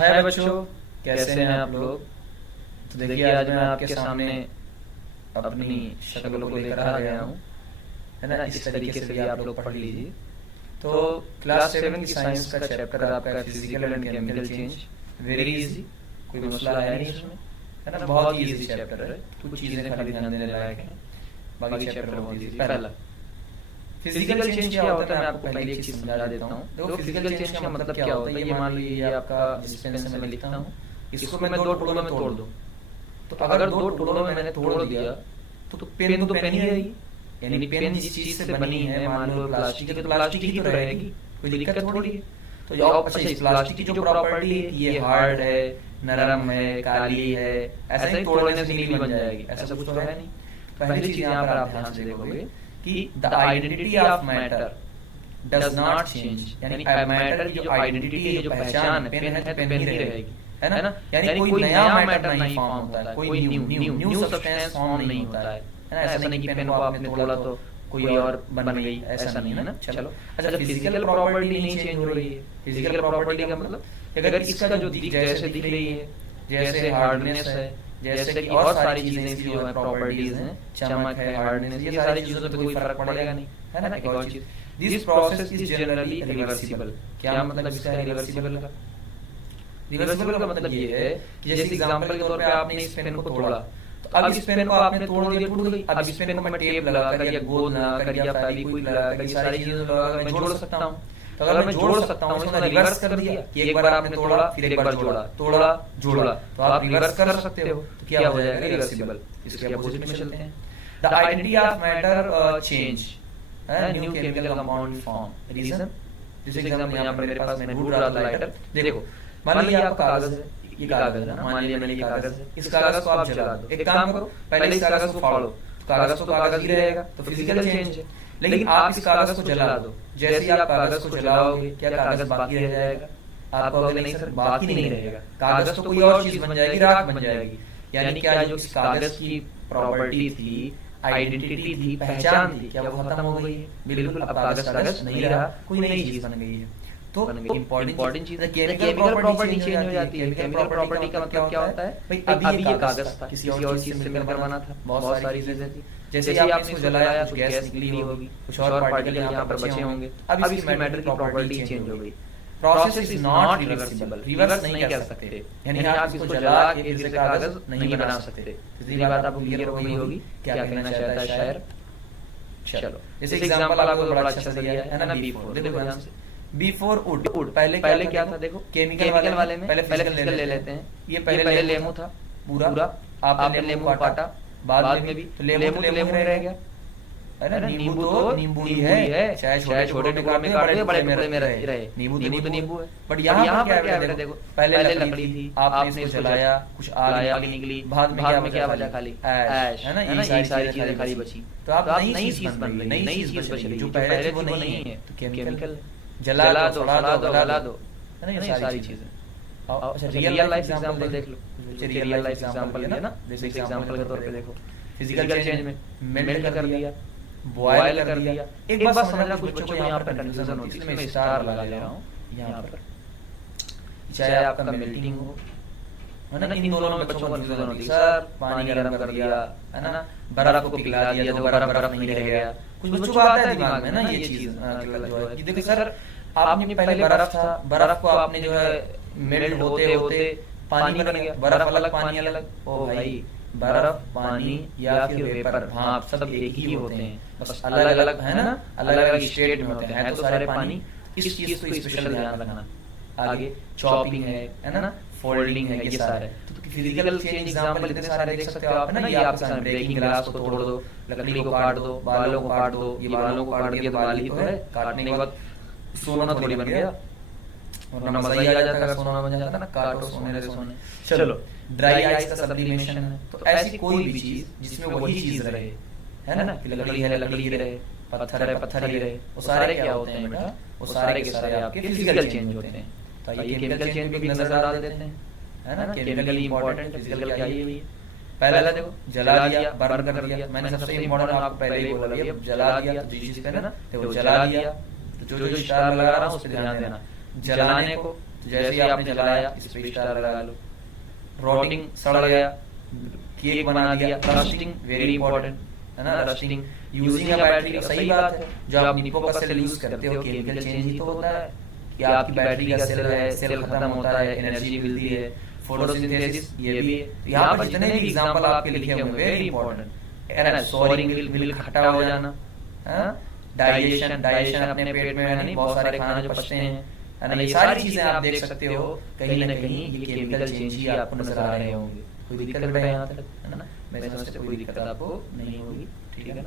हाय बच्चों, कैसे हैं आप लोग। तो देखिए आज मैं आपके सामने अपनी शक्ल को लेकर आ गया हूँ, है ना। इस तरीके से भी आप लोग पढ़ लीजिए। तो क्लास 7 की साइंस का चैप्टर आपका physical and chemical change, very easy, कोई मसला है नहीं इसमें, है ना। बहुत ही इजी चैप्टर है, कुछ चीजें खाली ध्यान देने लायक हैं, बाकी चैप्टर बहुत इजी। पहला, फिजिकल चेंज क्या होता है मैं आपको पहले एक चीज समझा देता हूँ। देखो फिजिकल चेंज का मतलब क्या होता है, ये मान लीजिए ये आपका जिस पेन से मैं लिखता हूँ, इसको मैं दो टुकड़ों में तोड़ दूँ। तो अगर दो टुकड़ों में मैंने तोड़ दिया तो पेन तो पेन ही रहेगी, यानी पेन जिस चीज से बनी है, मान लो प्लास्टिक है तो प्लास्टिक ही तो रहेगी, कोई दिक्कत थोड़ी है। तो जो अच्छा इस प्लास्टिक की जो प्रॉपर्टी है, ये हार्ड है, नरम है, काली है, ऐसा ही तोड़ने से नीली बन जाएगी, ऐसा कुछ तो है नहीं। पहली चीज यहाँ पर आप ध्यान से देखोगे कि the identity of matter does not change, यानी मैटर की जो आइडेंटिटी है, जो पहचान है, पेन है तो पेन ही रहेगी, है ना। यानी कोई नया मैटर नहीं फॉर्म होता है, कोई न्यू सब्सटेंस फॉर्म नहीं होता है ना। ऐसा नहीं कि पेन को आपने तोड़ा तो कोई और बन गई, ऐसा नहीं है ना। चलो अच्छा, फिजिकल प्रॉपर्टी नहीं चेंज हो रही है। फिजिकल प्रॉपर्टी का मतलब अगर इसका जो जैसे दिख रही है, जैसे हार्डनेस है, जैसे कि और सारी चीजें इसकी जो है प्रॉपर्टीज हैं, चमक है, हार्डनेस, ये सारी चीजों पे कोई फर्क पड़ेगा नहीं, है ना। एक और चीज, this process is generally reversible. क्या मतलब इसका है रिवर्सिबल का? रिवर्सिबल का मतलब ये है कि जैसे एग्जांपल के तौर पे आपने इस पेन को तोड़ा, तो अब इस पेन को आपने तोड़ दिया, टूट गई। अब इस पेन को मैं टेप लगाकर या गोंद लगाकर या फेविक्विक लगाकर ये सारी चीजें लगाकर मैं जोड़ सकता हूँ। तो अगर मैं जोड़ सकता हूँ, इसको रिवर्स कर दिया कि एक बार आपने तोड़ा फिर एक बार जोड़ा, तोड़ा जोड़ा, तो आप रिवर्स कर सकते हो। तो क्या हो जाएगा? रिवर्सिबल। इसके अपोजिट में चलते हैं, the identity of matter change, new chemical compound form. Reason, जैसे एग्जांपल यहाँ पर मेरे पास मैं ढूंढ रहा था लाइटर। देखो मान लीजिए आपका कागज है, ये कागज है ना, मान लीजिए मैंने ये कागज है, इस कागज को आप जला दो। एक काम करो, पहले इस कागज को फाड़ो, कागज तो कागज ही रहेगा, तो फिजिकल चेंज है। लेकिन आप इस कागज को जला दो, जैसे ही आप कागज को जलाओगे क्या कागज बाकी रह जाएगा? आप कहोगे नहीं सर बाकी नहीं रहेगा, कागज तो कोई और चीज बन जाएगी, राख बन जाएगी। यानी क्या जो इस कागज की प्रॉपर्टी थी, आइडेंटिटी थी, पहचान थी, क्या वो खत्म हो गई है? बिल्कुल, अब कागज कागज नहीं रहा, कोई नई चीज बन गई है। तो इम्पोर्टेंट चीज है, केमिकल प्रॉपर्टी चेंज हो जाती है। केमिकल प्रॉपर्टी का मतलब क्या होता है? भाई अभी ये कागज था, किसी और चीज से मिलकर बना था, बहुत सारी चीजें थी। जैसे आपने इसको जलाया तो गैस निकली होगी, कुछ और पार्टिकल यहाँ पर बचे होंगे, अब इसकी मैटर की प्रॉपर्टी चेंज हो गई। Process is not reversible, reverse नहीं कर सकते, यानी आप इसको जला के फिर से कागज नहीं बना सकते। इतनी बात आपको क्लियर हो गई होगी क्या कहना चाहता है शायर। चलो जैसे एग्जांपल आपको बड़ा अच्छा सा दिया है ना, B4। देखो ध्यान से, बिफोर वुड, पहले क्या था? देखो केमिकल वाले में पहले फिजिकल ले लेते हैं। ये पहले लेमू था पूरा, आपने लेमू काटा, बाद में भी तो लेमू रह गया, है ना। नींबू तो नींबू ही है, चाहे छोटे टुकड़े में काटे बड़े टुकड़े में रहे, नींबू तो नींबू है। बट यहाँ पर क्या है? देखो पहले लकड़ी थी, आपने इसको जलाया, कुछ आग निकली, बाद में क्या बचा? खाली ऐश, है ना। ये सारी चीजें खाली बची, तो आप नई चीज बन रही, नई चीज बच रही, जो पहले थी वो नहीं है, तो केमिकल जला दो, गला दो, है ना। ये सारी चीजें। अच्छा रियल लाइफ एग्जांपल देख लो, रियल लाइफ एग्जांपल है ना। जैसे एग्जांपल के तौर पे देखो, फिजिकल चेंज में मेल्ट कर दिया, बॉयल कर दिया। एक बात समझना, कुछ बच्चों को यहाँ पर कंफ्यूजन होती है, मैं स्टार लगा ले रहा हूँ यहाँ पर, चाहे आपका मेल्टिंग हो, है ना, इन दोनों में बच्चों को कंफ्यूजन होती है। सर पानी गरम कर दिया, है ना, बर्फ को पिघला दिया तो बर्फ नहीं रह गया। कुछ बच्चों को आता है दिमाग में ना ये चीज जो है कि देखो सर आपने पहले बर्फ था, बर्फ को आपने जो है मेल्ट होते होते पानी बन गया, बर्फ अलग पानी अलग। ओ भाई, बर्फ पानी या फिर वेपर, भाप, सब एक ही होते हैं, बस अलग अलग, है ना, अलग अलग स्टेट में होते हैं, है तो सारे पानी। इस चीज को स्पेशल ध्यान रखना। आगे चॉपिंग है ना, फोल्डिंग है, ये सारे तो फिजिकल चेंज एग्जांपल इतने सारे देख सकते हो आप, है ना। ये आपके सामने ब्रेकिंग ग्लास को तोड़ दो, लकड़ी को काट दो, बालों को काट दो। ये बालों को काट दिया तो बाल ही तो है, काटने के बाद सोना थोड़ी बन गया, वरना मजा ही आ जाता है, सोना बन जाता है ना, काटो सोने से सोने। चलो ड्राई आइस का सब्लिमेशन है, तो ऐसी कोई भी चीज जिसमें वही चीज रहे, है ना, लकड़ी है लकड़ी रहे, पत्थर है पत्थर ही रहे, वो सारे क्या होते हैं बेटा? वो सारे के सारे आपके फिजिकल चेंज होते हैं। तो ये केमिकल चेंज पे भी नजर डाल देते हैं, है ना। केमिकली इंपॉर्टेंट, फिजिकल क्या है? पहला देखो जला दिया, बर्न कर दिया। मैंने सबसे इंपॉर्टेंट आपको पहले ही बोला, ये जला दिया तो चीज पे ना, तो जला दिया, तो जो स्टार लगा रहा हूँ उस पर ध्यान देना। जलाने को तो जैसे ही आपने जलाया इस पे स्टार लगा लो। रोटिंग सड़ गया, केक बना दिया। रस्टिंग वेरी इंपॉर्टेंट है ना, रस्टिंग यूजिंग अ बैटरी, सही बात है। जो आप निप्पो का सेल यूज करते हो केमिकल चेंज ही तो होता है कि आपकी बैटरी का सेल है, सेल खत्म होता है, एनर्जी मिलती है, फोटोसिंथेसिस ये भी है। तो यहाँ पर जितने भी एग्जांपल आपके लिखे होंगे वेरी इंपॉर्टेंट है ना। सोरिंग मिल्क खट्टा हो जाना, डाइजेशन अपने पेट में है नहीं, बहुत सारे खाना जो पचते हैं है ना, ये सारी चीजें आप देख सकते हो कहीं ना कहीं ये केमिकल चेंज ही आपको नजर आ रहे होंगे। कोई दिक्कत बेटा यहाँ तक है ना, मैं समझता हूँ कोई दिक्कत आपको नहीं होगी, ठीक है ना।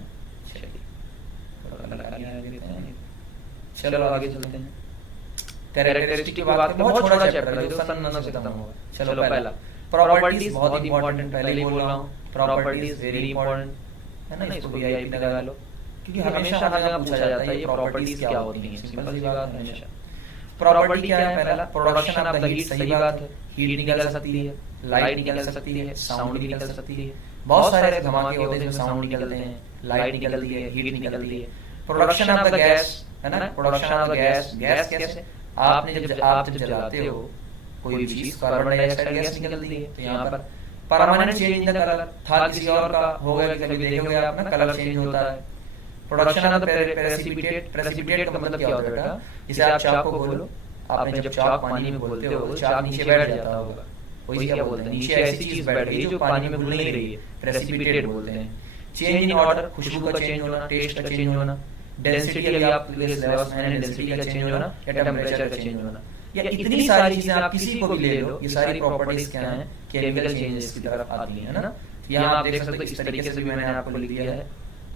चलो आगे चलते हैं। कैरेक्टरिस्टिक की बात करें, बहुत छोटा चैप्टर है जो सन से खत्म होगा। चलो पहला प्रॉपर्टीज, बहुत इंपॉर्टेंट, पहले ही बोल रहा हूँ प्रॉपर्टीज वेरी इंपॉर्टेंट है ना, इसको वीआईपी लगा लो क्योंकि हमेशा हर जगह पूछा जाता है ये प्रॉपर्टीज क्या होती हैं। सिंपल सी बात है हमेशा। प्रॉपर्टी क्या है, पहला प्रोडक्शन ऑफ द हीट, सही बात है, हीट निकल सकती है, लाइट निकल सकती है, साउंड भी निकल सकती है। बहुत सारे धमाके होते हैं जिसमें साउंड निकलते हैं, लाइट निकलती है, हीट निकलती है। प्रोडक्शन ऑफ द गैस है ना, production of the gas, gas कैसे, आप जब जलाते हो कोई भी चीज कार्बन डाइऑक्साइड गैस निकलती है। तो यहाँ पर permanent change in the colour था, किसी और का होगा कभी देखोगे आप ना, कलर चेंज होता है। Production of the precipitate, precipitate का मतलब क्या होता है बेटा, जैसे आप चाक को खोलो, आपने जब चाक पानी में घोलते हो चाक नीचे बैठ जाता होगा, वही क्या बोलते हैं, नीचे ऐसी चीज बैठ गई जो पानी में घुल नहीं रही है, प्रेसिपिटेट बोलते हैं। चेंज इन ऑर्डर, खुशबू का चेंज होना, टेस्ट का चेंज होना, डेंसिटी अभी आप सिलेबस में डेंसिटी का चेंज होना या टेम्परेचर का चेंज होना, या इतनी सारी चीजें आप किसी को भी ले लो, ये सारी प्रॉपर्टीज क्या हैं, केमिकल चेंजेस की तरफ आती हैं है ना। यहाँ आप देख सकते हो इस तरीके से भी मैंने आपको लिख दिया है,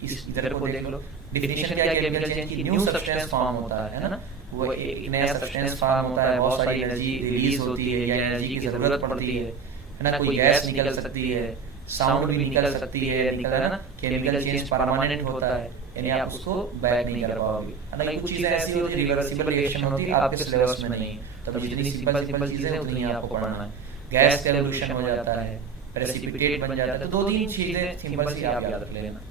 इस इधर को देख लो। डिफिनेशन क्या है केमिकल चेंज की, न्यू सब्सटेंस फॉर्म होता है ना, वो एक नया सब्सटेंस फॉर्म होता है, बहुत सारी एनर्जी रिलीज होती है या एनर्जी की जरूरत पड़ती है ना, कोई गैस निकल सकती है, साउंड भी निकल सकती है, निकल है ना। केमिकल चेंज परमानेंट होता है, यानी आप उसको बैक नहीं कर पाओगे है ना। कुछ चीजें ऐसी होती है रिवर्सिबल रिएक्शन होती है, आपके सिलेबस में नहीं, तब जितनी सिंपल चीजें हैं उतनी आपको पढ़ना है। गैस का रिएक्शन हो जाता है, प्रेसिपिटेट बन जाता है, तो 2-3 चीजें सिंपल सी आप याद रख लेना।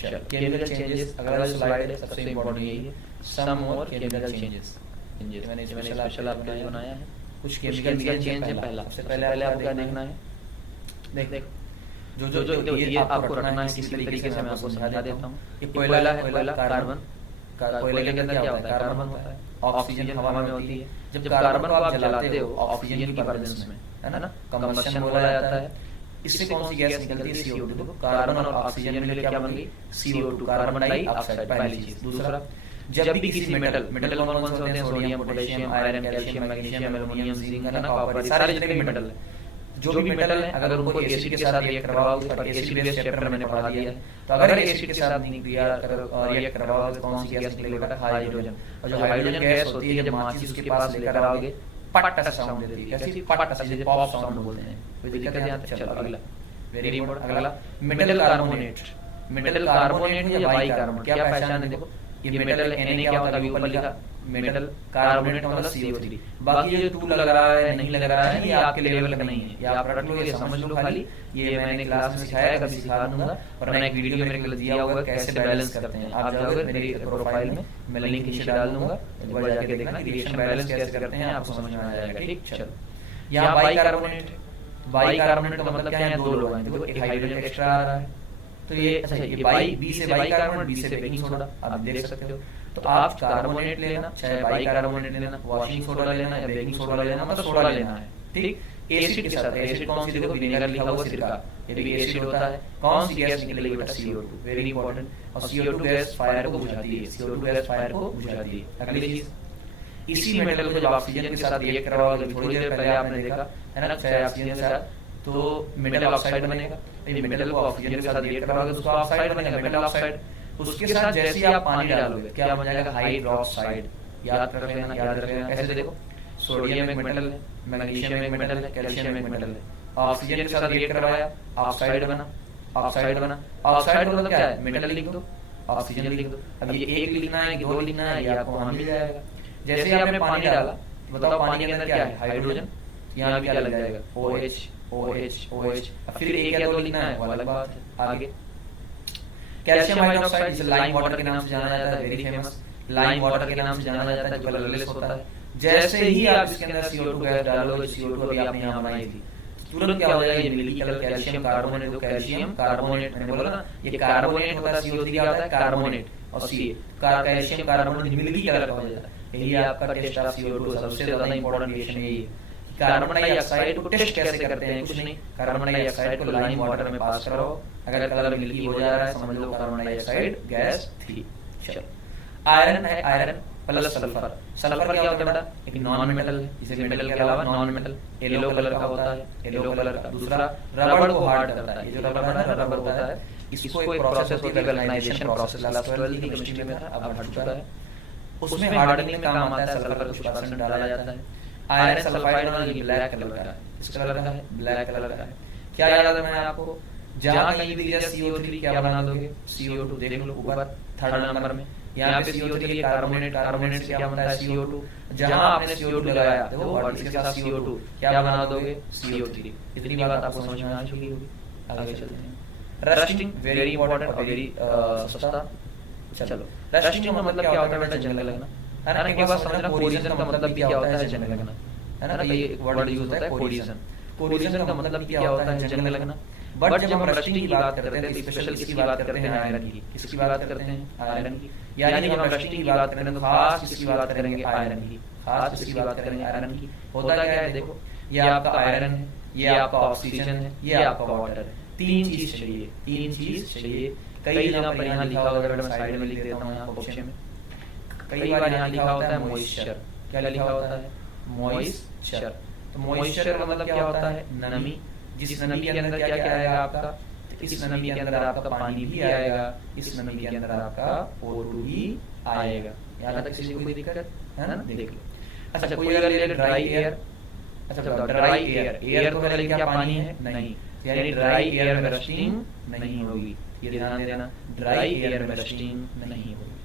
चलो केमिकल चेंजेस, अगला स्लाइड है सबसे इंपॉर्टेंट यही है, सम और केमिकल चेंजेस। मैंने स्पेशल आपके लिए बनाया है कुछ केमिकल चेंज है। पहला सबसे पहले आपको देखना है, देख जो ये आपको रखना है किसी तरीके से मैं आपको समझा देता हूँ। ये कोयला है, कोयला कार्बन, कोयले के अंदर क्या होता है, कार्बन होता है, ऑक्सीजन हवा में होती है। जब कार्बन को आप जलाते हो ऑक्सीजन की प्रेजेंस में है ना, कंबशन बोला जाता है। इससे कौन सी गैस निकलती है, CO2। कार्बन और ऑक्सीजन मिलकर क्या बन गई, CO2, कार्बन डाइऑक्साइड, पहली चीज। दूसरा, जब भी किसी मेटल कौन कौन से होते हैं, sodium, potassium, iron, calcium, magnesium, aluminium, zinc है ना, कॉपर, सारे जितने भी मेटल है, जो भी मेटल है अगर उनको एसिड के साथ रिएक्ट करवाओगे, पर एसिड बेस चैप्टर मैंने पढ़ा दिया है, तो अगर एसिड के साथ रिएक्ट करवाओगे कौन सी गैस निकलेगा, हाइड्रोजन। और जो हाइड्रोजन गैस होती है जब माचिस उसके पास लेकर आओगे पट साउंड देती है, ऐसी पट जैसे पॉप साउंड बोलते हैं, कोई दिक्कत है यहाँ तक। चलो अगला वेरी इंपॉर्टेंट, अगला मेटल कार्बोनेट। मेटल कार्बोनेट या बाई कार्बोनेट क्या पहचान है, देखो ये मेटल Na क्या होता है, ऊपर लिखा मेटल, कार्बोनेट मतलब CO3। बाकी ये 2 लग रहा है नहीं लग रहा है, ये आपके लेवल का नहीं है, ये आप रट लो, ये समझ लो खाली। ये मैंने क्लास में सिखाया, कभी सिखा दूंगा, और मैंने एक वीडियो मेरे को दिया होगा कैसे बैलेंस करते हैं। आप जाओगे मेरी प्रोफाइल में, मैं लिंक नीचे डाल दूंगा, एक बार जाके देखना रिएक्शन बैलेंस कैसे करते हैं, आपको समझ में आ जाएगा। ठीक, चलो यहाँ बाई कार्बोनेट, बाई कार्बोनेट का मतलब क्या है, 2 लोग हैं, देखो एक हाइड्रोजन एक्स्ट्रा आ रहा है, तो ये अच्छा ये बाई, बी से बाई कार्बोनेट, बी से बेकिंग सोडा, आप देख सकते हो। तो आप कार्बोनेट लेना, चाहे बाई कार्बोनेट लेना, वॉशिंग सोडा लेना या बेकिंग सोडा लेना, मतलब सोडा लेना है। ठीक, एसिड के साथ, एसिड कौन सी, देखो विनेगर लिखा हुआ, सिरका, ये भी एसिड होता है। कौन सी गैस निकलेगी बेटा, CO2, वेरी इंपॉर्टेंट। और CO2 गैस फायर को बुझाती है, CO2 गैस फायर को बुझाती है। अगली चीज, इसी मेटल को जब ऑक्सीजन के साथ रिएक्ट करवाओगे, थोड़ी देर पहले आपने देखा है ना, चाहे ऑक्सीजन के साथ, तो मेटल ऑक्साइड बनेगा। मेटल को ऑक्सीजन के साथ रिएक्ट करवाओगे तो उसका ऑक्साइड बनेगा, मेटल ऑक्साइड। उसके साथ जैसे ही आप पानी डालोगे क्या बन जाएगा, हाइड्रोक्साइड। याद रख लेना, याद रख लेना। ऐसे देखो, सोडियम एक मेटल है, मैग्नीशियम एक मेटल है, कैल्शियम एक मेटल है, ऑक्सीजन के साथ रिएक्ट करवाया, ऑक्साइड बना, ऑक्साइड बना। ऑक्साइड मतलब क्या है, मेटल लिख दो, ऑक्सीजन लिख दो। अब ये 1 लिखना है कि 2 लिखना है, ये आपको वहां मिल जाएगा। जैसे ही आपने पानी डाला, बताओ पानी के अंदर क्या है, हाइड्रोजन, यहाँ भी क्या लग जाएगा, OH, OH, OH। फिर 1 या 2 लिखना है, वो अलग बात है। आगे कैल्शियम हाइड्रोक्साइड, जिसे लाइम वाटर के नाम से जाना जाता है, वेरी फेमस, लाइम वाटर के नाम से जाना जाता है, जो कलरलेस होता है। जैसे ही आप इसके अंदर CO2 गैस डालोगे, CO2 अभी आपने यहाँ बनाई थी, तुरंत क्या हो जाएगा, ये milky colour calcium carbonate, calcium carbonate मैंने बोला ना, ये कार्बोनेट होता है, CO3 क्या होता है कार्बोनेट, और कैल्शियम कार्बोनेट मिल्की कलर का हो जाता है। यही आपका टेस्ट ऑफ CO2 सबसे ज्यादा इंपॉर्टेंट रिएक्शन यही है। कार्बन डाइऑक्साइड को टेस्ट कैसे करते हैं, कुछ नहीं, कार्बन डाइऑक्साइड को लाइम वाटर में पास करो, अगर कलर मिल्की हो जा रहा है समझ लो कार्बन डाइऑक्साइड गैस थी। चलो, आयरन है, आयरन प्लस सल्फर। सल्फर क्या होता है बेटा, एक नॉन मेटल है, इसे मेटल के अलावा नॉन मेटल, येलो कलर का होता है, येलो कलर का। दूसरा, रबड़ को हार्ड करता है, ये जो रबड़ है रबड़ होता है, इसको एक प्रोसेस होती है गैल्वेनाइजेशन प्रोसेस, लास्ट 12th की केमिस्ट्री में था, अब हट चुका है, उसमें हार्डनिंग में काम आता है, सल्फर कुछ परसेंट डाला जाता है। आयरन सल्फाइड वाला ब्लैक कलर का है, किस कलर का है, ब्लैक कलर का है। क्या याद रखना है आपको, जहां कहीं भी दिया CO3 क्या बना दोगे, CO2, देख लो ऊपर थर्ड नंबर में, यहाँ पे CO3 कार्बोनेट, कार्बोनेट से क्या बनता है CO2, जहां आपने CO2 लगाया देखो और इसके साथ CO2 क्या बना दोगे, CO3। इतनी बात आपको समझ में आ चुकी होगी, आगे चलते हैं। रस्टिंग वेरी इंपॉर्टेंट और वेरी सस्ता। चलो, रस्टिंग का मतलब क्या होता है बेटा, जंग लगना, है ना। एक बार समझना कोरिजन का मतलब क्या होता है, जंग लगना, है ना, ये वर्ड यूज होता है कोरिजन। कोरिजन का मतलब क्या होता है, जंग लगना। बट जब हम रस्टिंग की बात करते हैं तो स्पेशल किसकी बात करते हैं, आयरन की। किसकी बात करते हैं, आयरन की। यानी जब हम रस्टिंग की बात करें तो खास किसकी बात करेंगे, आयरन की। खास किसकी बात करेंगे, आयरन की। होता क्या है देखो, ये आपका आयरन है, ये आपका ऑक्सीजन है, ये आपका वाटर है। तीन चीज चाहिए, तीन चीज चाहिए। कई जगह पर यहाँ लिखा होगा, मैं साइड में लिख देता हूँ यहाँ ऑप्शन में, कई बार यहाँ लिखा होता है मॉइस्चर। क्या लिखा होता है, मॉइस्चर। तो मॉइस्चर का मतलब क्या होता है, नमी। जिस नमी के अंदर क्या क्या आएगा आपका, इस नमी के अंदर आपका पानी भी आएगा, इस नमी के अंदर आपका O2 भी आएगा। यहाँ तक किसी को कोई दिक्कत है ना, देख लो। अच्छा, कोई अगर ले ड्राई एयर, अच्छा बताओ, ड्राई एयर, एयर तो पहले क्या पानी है, नहीं, यानी ड्राई एयर में रस्टिंग नहीं होगी, ये ध्यान देना, ड्राई एयर में रस्टिंग नहीं होगी।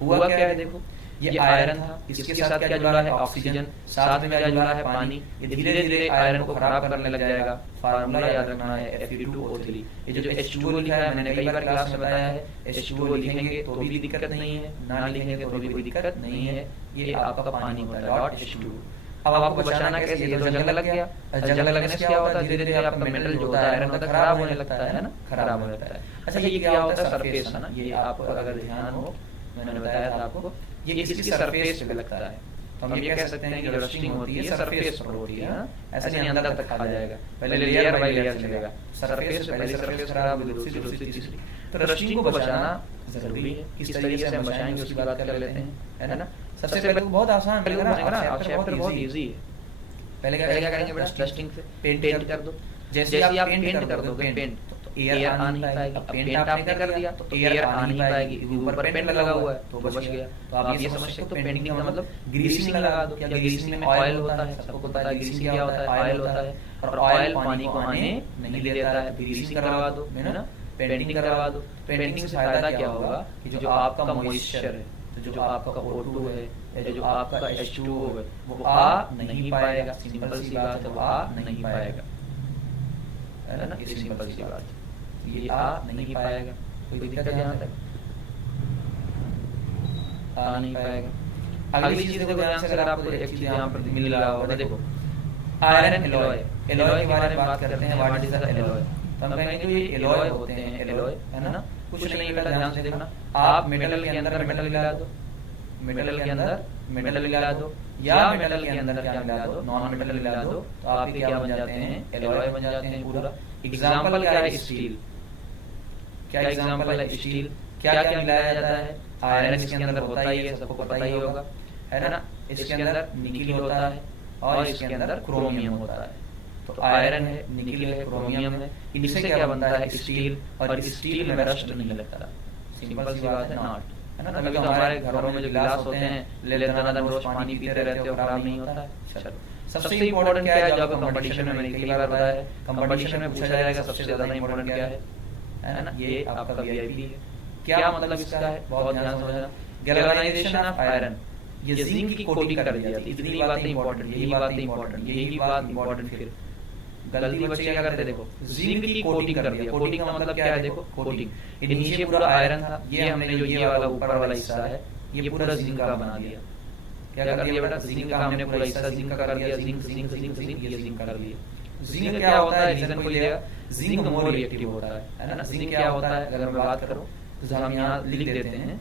हुआ क्या है देखो, ये आयरन था, इसके साथ क्या जुड़ा है, ऑक्सीजन, साथ में क्या जुड़ा है, पानी। ये धीरे धीरे आयरन को खराब करने लग जाएगा। फार्मूला याद रखना है Fe2O3। ये जो H2O लिखा है मैंने कई बार क्लास में बताया है, H2O लिखेंगे तो भी दिक्कत नहीं है, ना लिखेंगे तो भी कोई दिक्कत नहीं है, ये आपका पानी होता है, डॉट H2। अब आपको बचाना कैसे, ये तो जंग लग गया, जंग लगने से क्या होता है, धीरे धीरे आपका मेटल जो होता है, आयरन होता है, खराब होने लगता है ना, खराब हो जाता है। अच्छा, ये क्या होता है, सरफेस है ना, ये आपको अगर ध्यान हो, मैंने बताया था आपको, ये इसकी सरफेस पे लगता है। तो हम ये कह सकते हैं कि जो रस्टिंग होती है सरफेस पर होती है, ऐसे नहीं अंदर तक खा जाएगा, पहले लेयर बाय लेयर चलेगा, सरफेस पहले सरफेस खराब होगी, दूसरी दूसरी तीसरी। तो रस्टिंग को बचाना जरूरी है। किस तरीके से हम बचाएंगे उसकी बात कर लेते हैं, है ना। सबसे पहले तो बहुत आसान है ना, चैप्टर बहुत इजी है। पहले क्या करेंगे बेटा, रस्टिंग से पेंट कर दो। जैसे आप पेंट कर दोगे, पेंट तो एयर आ नहीं पाएगी। अब पेंट आपने कर दिया तो एयर आ नहीं पाएगी, ऊपर पेंट लगा हुआ है तो बच गया। तो आप ये समझ सकते हो पेंटिंग का मतलब ग्रीसिंग लगा दो। क्या ग्रीसिंग में ऑयल होता है, सबको पता है ग्रीसिंग क्या होता है, ऑयल होता है, और ऑयल पानी को आने नहीं देता है, ग्रीसिंग करवा दो, है ना, पेंटिंग करवा दो। पेंटिंग से फायदा क्या होगा कि जो आपका मॉइस्चर है, तो जो आपका O2 है या जो आपका H2O है वो आ नहीं पाएगा। सिंपल सी बात है, वो आ नहीं पाएगा, है ना, ये सिंपल सी बात है, ये आ नहीं पाएगा। कोई दिक्कत है यहाँ तक, आ नहीं पाएगा। अगली चीज देखो ध्यान से, अगर आपको एक चीज यहाँ पर मिल रहा होगा, देखो आयरन एलॉय, एलॉय के बारे में बात करते हैं, व्हाट इज द एलॉय। तो हम कहेंगे ये एलॉय होते हैं, एलॉय, है ना। कुछ नहीं बेटा, ध्यान से देखना, आप मेटल के अंदर मेटल मिला दो, मेटल के अंदर मेटल मिला दो, या मेटल के अंदर क्या मिला दो, नॉन मेटल मिला दो, तो आपके क्या बन जाते हैं, एलॉय बन जाते हैं पूरा। एग्जाम्पल क्या है, स्टील। क्या एग्जाम्पल है, स्टील। क्या क्या मिलाया जाता है, आयरन इसके अंदर होता ही है, सबको पता ही होगा, है ना। इसके अंदर निकिल होता है और इसके अंदर क्रोमियम होता है। तो आयरन है, निकिल है, क्रोमियम है, इनसे क्या बनता है, स्टील। और स्टील में रस्ट नहीं लगता, सिंपल सी बात है, नॉट, है ना। तभी तो हमारे घरों में जो गिलास होते हैं, ले लेते हैं रोज पानी पीते रहते हो, खराब नहीं होता है। चलो, सबसे इम्पोर्टेंट क्या है, जब कंपटीशन में मैंने कई बार बताया है, कंपटीशन में पूछा जाएगा सबसे ज्यादा इम्पोर्टेंट क्या है ना, ये आपका VIP है। क्या मतलब इसका है, बहुत ध्यान से समझना। गैल्वेनाइजेशन ऑफ आयरन, ये जिंक की कोटिंग कर दी जाती है। इतनी बातें इंपॉर्टेंट, यही बातें इंपॉर्टेंट, यही बात इंपॉर्टेंट। फिर गलती बच्चे क्या करते, देखो जिंक की कोटिंग कर दिया। कोटिंग का मतलब क्या है, देखो कोटिंग, ये नीचे पूरा आयरन था, ये हमने जो ये वाला ऊपर वाला हिस्सा है ये पूरा जिंक का बना दिया। क्या कर दिया बेटा, जिंक का हमने पूरा हिस्सा जिंक का कर दिया, जिंक जिंक जिंक जिंक ये जिंक कर दिया। जिंक क्या होता है, रीजन कोई देगा, जिंक मोर रिएक्टिव होता है ना। जिंक क्या होता है, अगर मैं बात करूं तो हम यहाँ लिख देते हैं,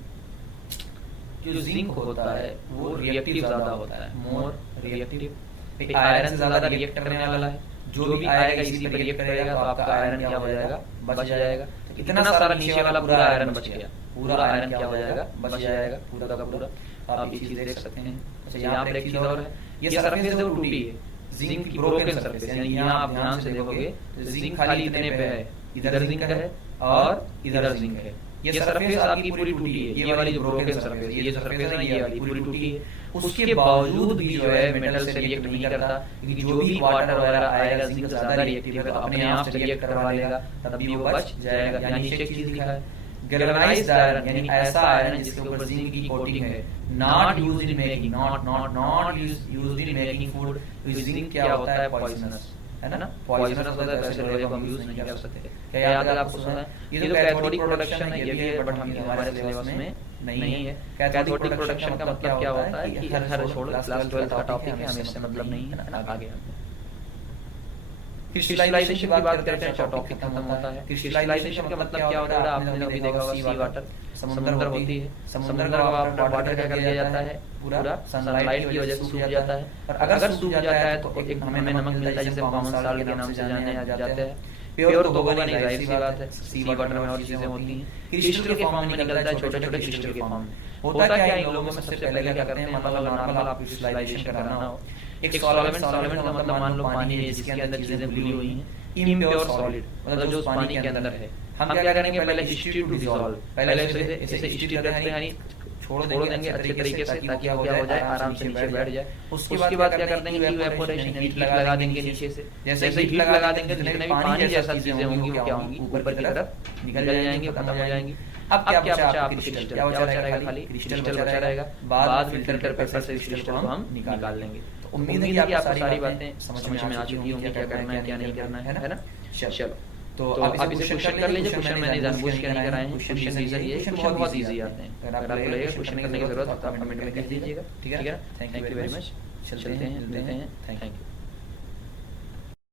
जो जिंक होता है वो रिएक्टिव ज्यादा होता है, मोर रिएक्टिव। आयरन से ज्यादा रिएक्ट करने वाला है, जो भी आएगा इसी पर रिएक्ट करेगा तो आपका आयरन क्या हो जाएगा, बच जाएगा। तो इतना सारा नीचे वाला पूरा आयरन बच गया, पूरा आयरन क्या हो जाएगा, बच जाएगा पूरा का पूरा। आप ये चीज देख सकते हैं। अच्छा यहाँ पर एक चीज और है, ये सरफेस जो टूटी है जिंक की ब्रोकन सरफेस, यानी यहाँ आप ध्यान से देखोगे जिंक खाली इतने पे है, इधर जिंक है और इधर जिंक है। ये सरफेस आपकी पूरी टूटी है, ये वाली जो ब्रोकन सरफेस, ये जो सरफेस है ये वाली पूरी टूटी है। उसके बावजूद भी जो है मेटल से रिएक्ट नहीं करता, क्योंकि जो भी वाटर वगैरह आएगा जिंक ज्यादा रिएक्टिव है तो अपने आप से रिएक्ट करवा लेगा, तब भी वो बच जाएगा। यानी नीचे एक चीज लिखा है, गैल्वेनाइज्ड आयरन यानी ऐसा आयरन जिसके ऊपर जिंक की कोटिंग है, not used in making, not used in making food. Zinc क्या होता है, पॉइजनस है ना, पॉइजनस होता है, वैसे लोहे को हम यूज नहीं कर सकते। क्या याद है आपको सुना है, ये जो कैथोडिक प्रोडक्शन है ये भी है, बट हम हमारे सिलेबस में नहीं है। कैथोडिक प्रोडक्शन का मतलब क्या होता है कि हर छोड़ क्लास 12 का टॉपिक है, हमें इससे मतलब नहीं है ना, आगे क्रिस्टलाइजेशन की बात करते हैं, टॉपिक खत्म होता है। क्रिस्टलाइजेशन का मतलब क्या होता है, आपने अभी देखा होगा सी वाटर, समुद्र होती है, समुद्र का वाटर क्या कर दिया जाता है, पूरा सनलाइट की वजह से सूख जाता है। और अगर सूख जाता है तो एक हमें नमक मिलता है जिसे कॉमन साल्ट के नाम से जाने जाते हैं। प्योर तो होगा नहीं, जाहिर सी बात है, सी वाटर में और चीजें होती हैं। क्रिस्टल के फॉर्म में निकलता है, छोटे छोटे क्रिस्टल के फॉर्म में। होता क्या है इन लोगों में, सबसे पहले क्या करते हैं, मतलब नॉर्मल आप क्रिस्टलाइजेशन करना हो, एक सॉल्वेंट का मतलब मान लो पानी है जिसके अंदर चीजें घुली हुई हैं, इम्प्योर सॉलिड मतलब जो पानी के अंदर है। हम क्या करेंगे, पहले हिस्ट्री टू डिसॉल्व, पहले इसे हिस्ट्री करते हैं, यानी छोड़ देंगे अच्छे तरीके से ताकि वो क्या हो जाए, आराम से नीचे बैठ जाए। उसके बाद क्या कर देंगे, इवेपोरेशन, हीट लगा देंगे नीचे से। जैसे हीट लगा देंगे जितने भी पानी जैसा चीजें होंगी वो क्या होंगी, ऊपर की तरफ निकल जाएंगी, खत्म हो जाएंगी। अब क्या बचा आपका क्रिस्टल, क्या बचा रहेगा, खाली क्रिस्टल बचा रहेगा। बाद में फिल्टर पेपर से क्रिस्टल को हम निकाल लेंगे। तो उम्मीद है कि आपको सारी बातें समझ में आ चुकी होंगी, क्या करना है क्या नहीं करना है ना। चलो तो आप इसे क्वेश्चन कर लीजिए। क्वेश्चन मैंने जानबूझ के नहीं कराए हैं, क्वेश्चन रीजन ये क्वेश्चन बहुत इजी आते हैं। अगर आपको लगेगा क्वेश्चन करने की जरूरत है तो आप कमेंट में कह दीजिएगा, ठीक है। थैंक यू वेरी मच, चलते हैं, थैंक यू।